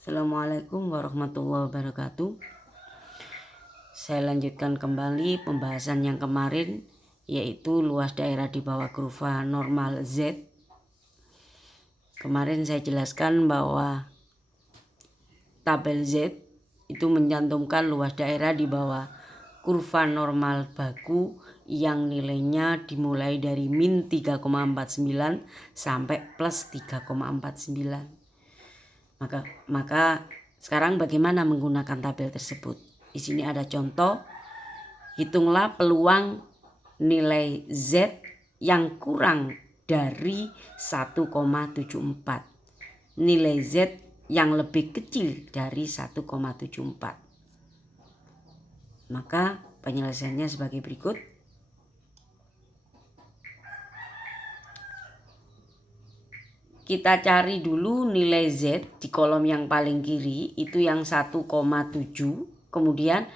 Assalamualaikum warahmatullahi wabarakatuh. Saya lanjutkan kembali pembahasan yang kemarin, yaitu luas daerah di bawah kurva normal Z. Kemarin saya jelaskan bahwa tabel Z itu mencantumkan luas daerah di bawah kurva normal baku yang nilainya dimulai dari min 3,49 sampai plus 3,49. Maka sekarang bagaimana menggunakan tabel tersebut? Di sini ada contoh. Hitunglah peluang nilai Z yang kurang dari 1,74. Nilai Z yang lebih kecil dari 1,74. Maka penyelesaiannya sebagai berikut. Kita cari dulu nilai Z di kolom yang paling kiri, itu yang 1,7. Kemudian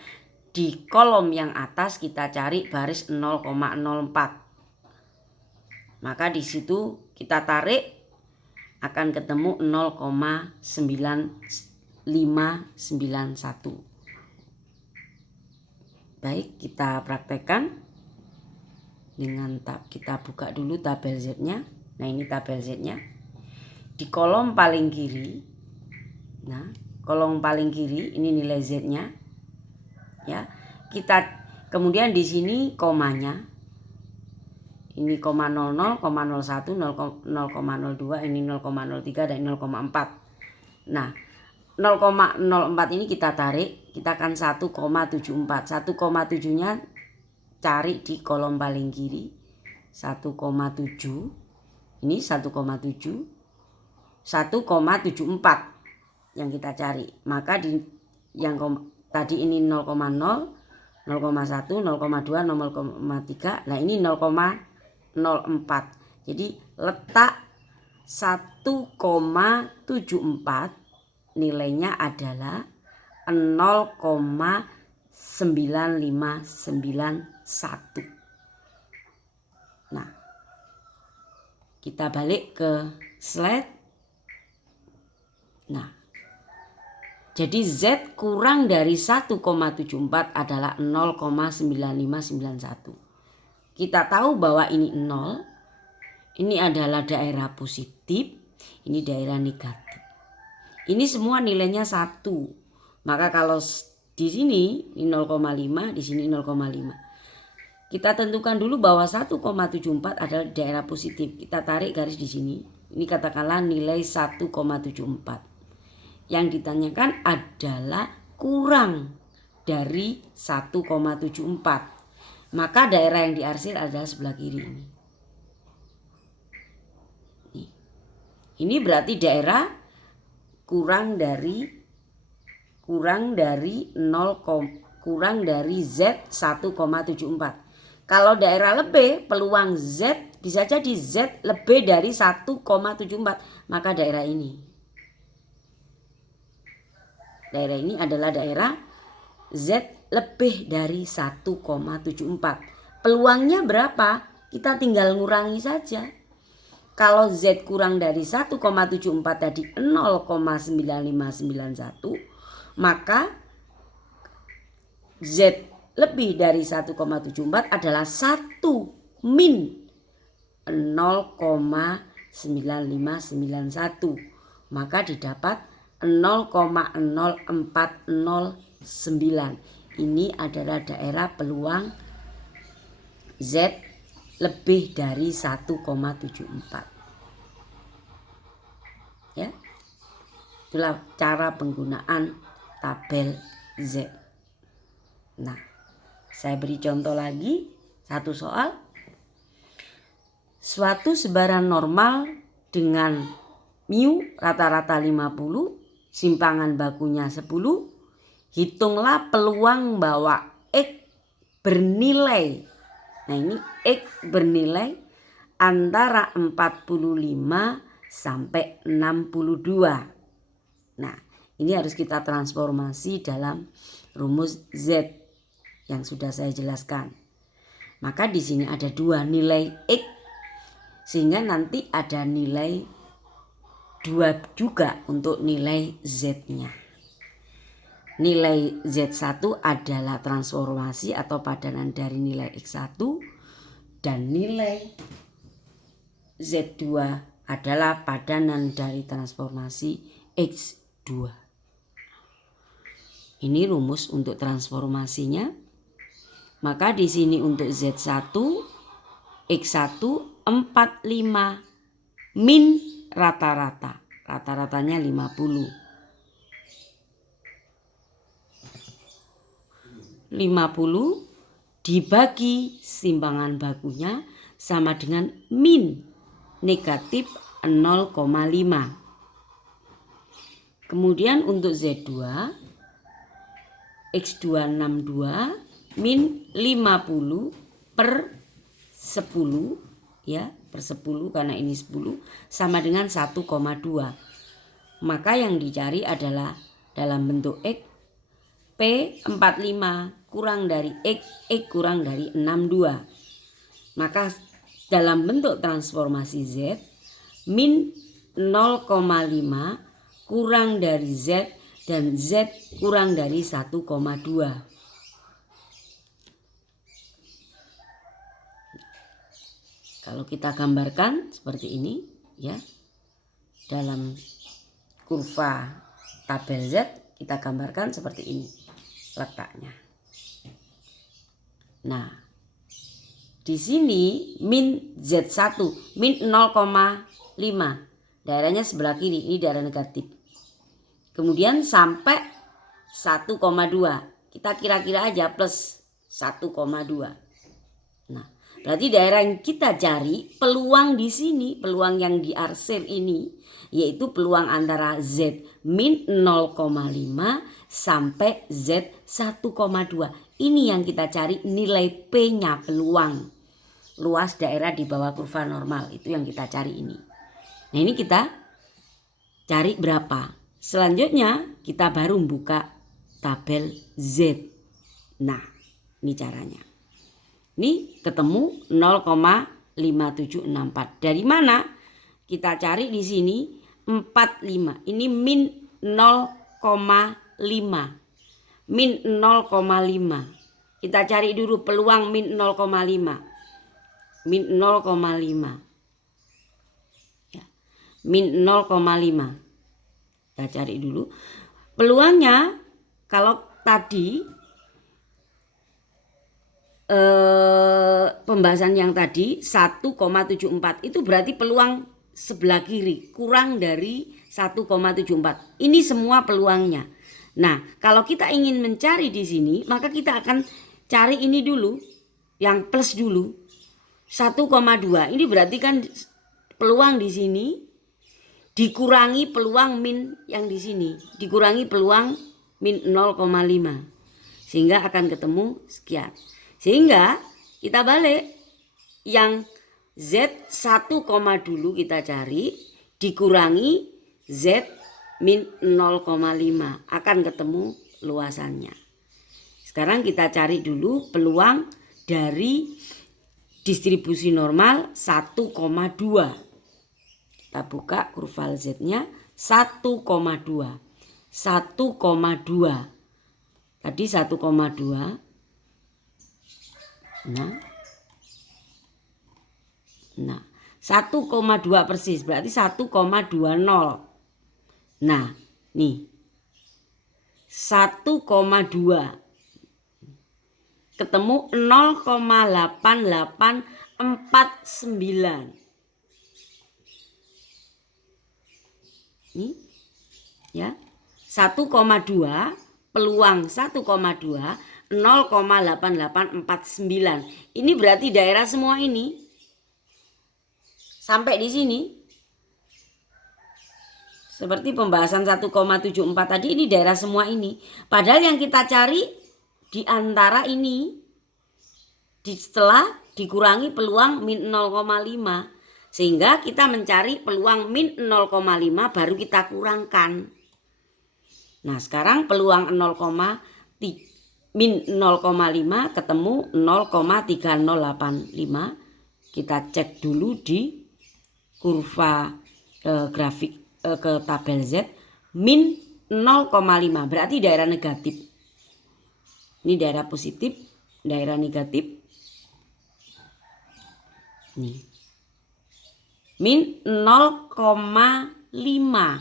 di kolom yang atas kita cari baris 0,04. Maka di situ kita tarik akan ketemu 0,9591. Baik, kita praktekkan dengan kita buka dulu tabel Z-nya. Nah, ini tabel Z-nya. Di kolom paling kiri, nah kolom paling kiri ini nilai Z-nya, ya. Kita kemudian di sini komanya, ini 0,00, 0,01, 0,02, ini 0,03 dan 0,4. Nah 0,04 ini kita tarik, kita akan 1,74. 1,7-nya cari di kolom paling kiri, 1,7. Ini 1,7. 1,74 yang kita cari. Maka di yang tadi ini 0,0, 0,1, 0,2, 0,3. Nah, ini 0,04. Jadi letak 1,74 nilainya adalah 0,9591. Nah, kita balik ke slide. Nah, jadi Z kurang dari 1,74 adalah 0,9591. Kita tahu bahwa ini 0, ini adalah daerah positif, ini daerah negatif. Ini semua nilainya 1. Maka kalau di sini ini 0,5, di sini 0,5. Kita tentukan dulu bahwa 1,74 adalah daerah positif. Kita tarik garis di sini. Ini katakanlah nilai 1,74. Yang ditanyakan adalah kurang dari 1,74. Maka daerah yang diarsir adalah sebelah kiri ini. Ini berarti daerah kurang dari Z 1,74. Kalau daerah lebih, peluang Z bisa jadi Z lebih dari 1,74. Maka daerah ini. Daerah ini adalah daerah Z lebih dari 1,74. Peluangnya berapa? Kita tinggal ngurangi saja. Kalau Z kurang dari 1,74 tadi 0,9591, maka Z lebih dari 1,74 adalah 1 min 0,9591. Maka didapat 0,0409. Ini adalah daerah peluang Z lebih dari 1,74. Ya. Itulah cara penggunaan tabel Z. Nah, saya beri contoh lagi, satu soal. Suatu sebaran normal dengan mu rata-rata 50, simpangan bakunya 10, hitunglah peluang bahwa X bernilai. Nah, ini X bernilai antara 45 sampai 62. Nah, ini harus kita transformasi dalam rumus Z yang sudah saya jelaskan. Maka di sini ada dua nilai X, sehingga nanti ada nilai 2 juga untuk nilai Z-nya. Nilai Z1 adalah transformasi atau padanan dari nilai X1 dan nilai Z2 adalah padanan dari transformasi X2. Ini rumus untuk transformasinya. Maka di sini untuk Z1 X1 45 min rata-rata. Rata-ratanya 50. 50 dibagi simpangan bakunya sama dengan min negatif 0,5. Kemudian untuk Z2 X262 min 50 per 10 ya, per 10 karena ini 10 sama dengan 1,2. Maka yang dicari adalah dalam bentuk X P45 kurang dari X kurang dari 62. Maka dalam bentuk transformasi Z min 0,5 kurang dari Z dan Z kurang dari 1,2. Kalau kita gambarkan seperti ini ya. Dalam kurva tabel Z kita gambarkan seperti ini letaknya. Nah, di sini min Z1 min 0,5. Daerahnya sebelah kiri, ini daerah negatif. Kemudian sampai 1,2. Kita kira-kira aja plus 1,2. Nah, berarti daerah yang kita cari peluang di sini, peluang yang diarsir ini yaitu peluang antara Z min 0,5 sampai Z 1,2. Ini yang kita cari nilai P-nya, peluang. Luas daerah di bawah kurva normal, itu yang kita cari ini. Nah, ini kita cari berapa. Selanjutnya kita baru buka tabel Z. Nah, ini caranya. Ini ketemu 0,5764. Dari mana? Kita cari di sini 45. Ini min 0,5. Min 0,5. Kita cari dulu peluang min 0,5. Min 0,5. Ya. Min 0,5. Kita cari dulu. Peluangnya kalau tadi pembahasan yang tadi 1,74 itu berarti peluang sebelah kiri kurang dari 1,74. Ini semua peluangnya. Nah, kalau kita ingin mencari di sini, maka kita akan cari ini dulu, yang plus dulu. 1,2. Ini berarti kan peluang di sini dikurangi peluang min yang di sini, dikurangi peluang min 0,5. Sehingga akan ketemu sekian. Sehingga kita balik yang Z1, dulu kita cari dikurangi Z min 0,5 akan ketemu luasannya. Sekarang kita cari dulu peluang dari distribusi normal 1,2. Kita buka kurva Z-nya 1,2. 1,2. Tadi 1,2. Nah, 1,2 persis berarti 1,20. Nah, nih 1,2 ketemu 0,8849. Nih ya, 1,2 peluang 1,2 0,8849. Ini berarti daerah semua ini sampai di sini. Seperti pembahasan 1,74 tadi, ini daerah semua ini. Padahal yang kita cari di antara ini, setelah dikurangi peluang min 0,5. Sehingga kita mencari peluang min 0,5 baru kita kurangkan. Nah, sekarang peluang min 0,5 ketemu 0,3085. Kita cek dulu di kurva grafik ke tabel Z min 0,5 berarti daerah negatif. Ini daerah positif, daerah negatif. Nih. Min 0,5.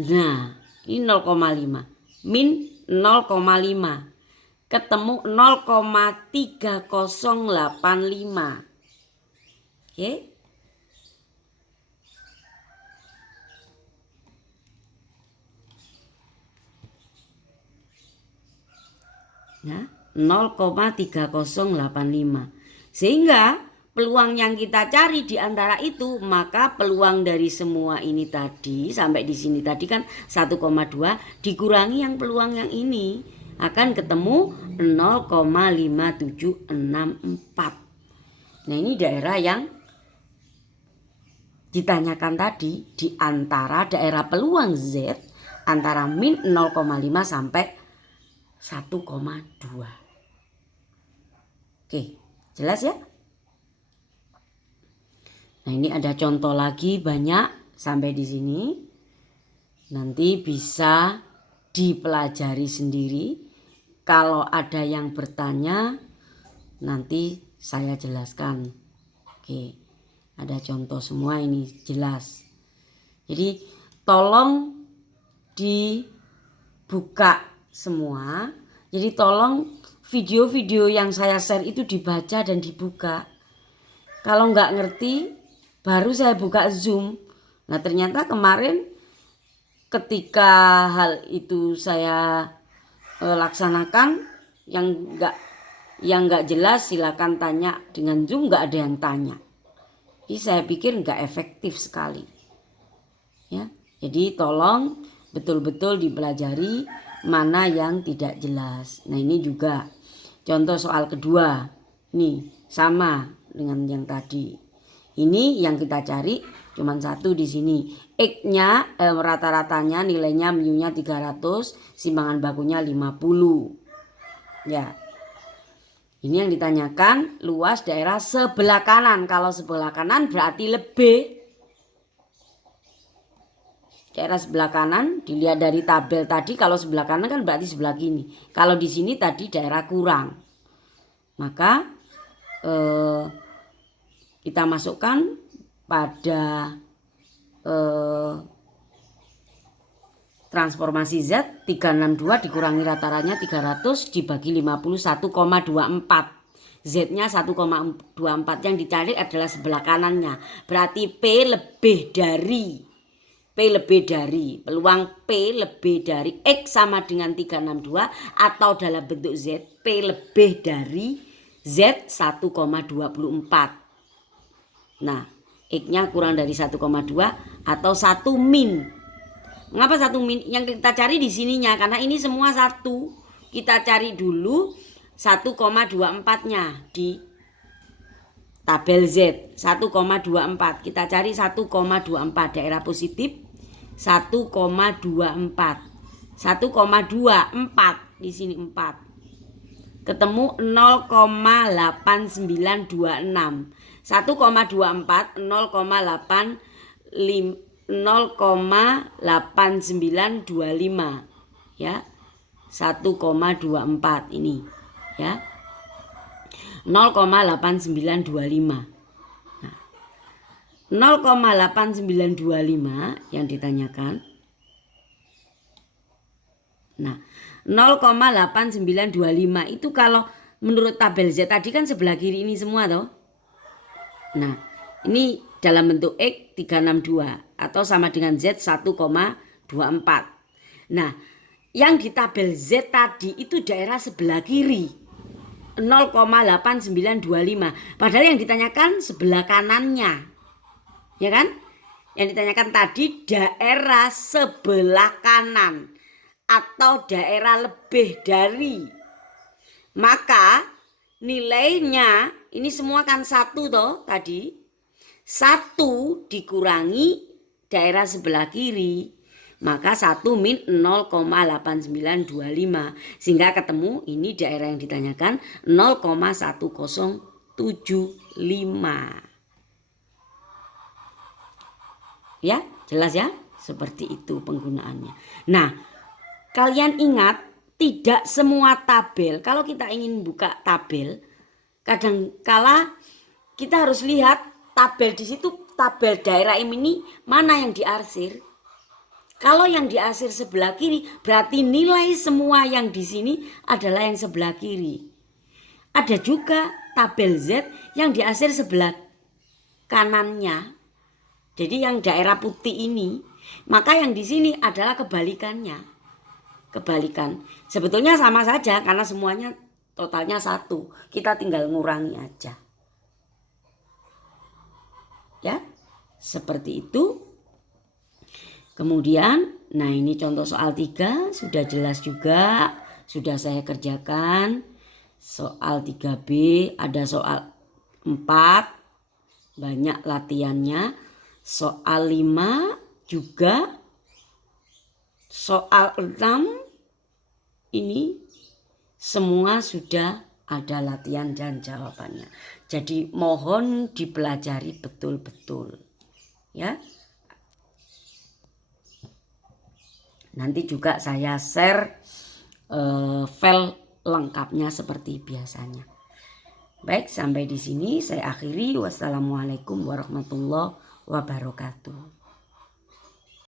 Nah, ini 0,5. Min 0,5. Ketemu 0,3085. Oke. Nah, 0,3085. Sehingga peluang yang kita cari di antara itu, maka peluang dari semua ini tadi sampai di sini tadi kan 1,2 dikurangi yang peluang yang ini akan ketemu 0,5764. Nah, ini daerah yang ditanyakan tadi di antara daerah peluang Z antara min 0,5 sampai 1,2. Oke, jelas ya? Nah, ini ada contoh lagi banyak sampai di sini. Nanti bisa dipelajari sendiri. Kalau ada yang bertanya, nanti saya jelaskan. Oke, ada contoh semua ini jelas. Jadi tolong dibuka semua. Jadi tolong video-video yang saya share itu dibaca dan dibuka. Kalau nggak ngerti, baru saya buka Zoom. Nah, ternyata kemarin ketika hal itu saya laksanakan, yang nggak jelas silakan tanya dengan Zoom, nggak ada yang tanya. Jadi saya pikir nggak efektif sekali. Ya, jadi tolong betul-betul dipelajari mana yang tidak jelas. Nah, ini juga contoh soal kedua. Nih, sama dengan yang tadi. Ini yang kita cari cuman satu di sini. X-nya rata-ratanya nilainya mu-nya 300, simpangan bakunya 50. Ya. Ini yang ditanyakan luas daerah sebelah kanan. Kalau sebelah kanan berarti lebih. Daerah sebelah kanan dilihat dari tabel tadi, kalau sebelah kanan kan berarti sebelah kiri. Kalau di sini tadi daerah kurang. Maka kita masukkan pada transformasi Z 362 dikurangi rata-ratanya 300 dibagi 51,24. Z-nya 1,24 yang dicari adalah sebelah kanannya. Berarti P lebih dari peluang P lebih dari X sama dengan 362 atau dalam bentuk Z P lebih dari Z 1,24. Nah, X-nya kurang dari 1,2 atau 1 min. Mengapa 1 min? Yang kita cari di sininya karena ini semua 1. Kita cari dulu 1,24-nya di tabel Z. 1,24. Kita cari 1,24 daerah positif 1,24. 1,24 di sini 4. Ketemu 0,8926. 1,24 0,8925 ya. 1,24 ini ya. 0,8925. Nah, 0,8925 yang ditanyakan. Nah, 0,8925 itu kalau menurut tabel Z tadi kan sebelah kiri ini semua toh. Nah, ini dalam bentuk X 362 atau sama dengan Z 1,24. Nah, yang di tabel Z tadi itu daerah sebelah kiri 0,8925. Padahal yang ditanyakan sebelah kanannya. Ya kan? Yang ditanyakan tadi daerah sebelah kanan atau daerah lebih dari. Maka nilainya ini semua kan 1 toh tadi. 1 dikurangi daerah sebelah kiri. Maka 1 min 0,8925. Sehingga ketemu ini daerah yang ditanyakan 0,1075. Ya, Jelas ya? Seperti itu penggunaannya. Nah, kalian ingat tidak semua tabel, kalau kita ingin buka tabel, kadangkala kita harus lihat tabel di situ, tabel daerah ini mana yang diarsir. Kalau yang diarsir sebelah kiri, berarti nilai semua yang di sini adalah yang sebelah kiri. Ada juga tabel Z yang diarsir sebelah kanannya. Jadi yang daerah putih ini, maka yang di sini adalah kebalikannya. Kebalikan. Sebetulnya sama saja karena semuanya totalnya 1. Kita tinggal ngurangi aja. Ya, seperti itu. Kemudian, nah ini contoh soal 3 sudah jelas juga, sudah saya kerjakan. Soal 3B ada soal 4, banyak latihannya. Soal 5 juga. Soal 6 ini semua sudah ada latihan dan jawabannya. Jadi mohon dipelajari betul-betul. Ya. Nanti juga saya share file lengkapnya seperti biasanya. Baik, sampai di sini saya akhiri. Wassalamualaikum warahmatullahi wabarakatuh.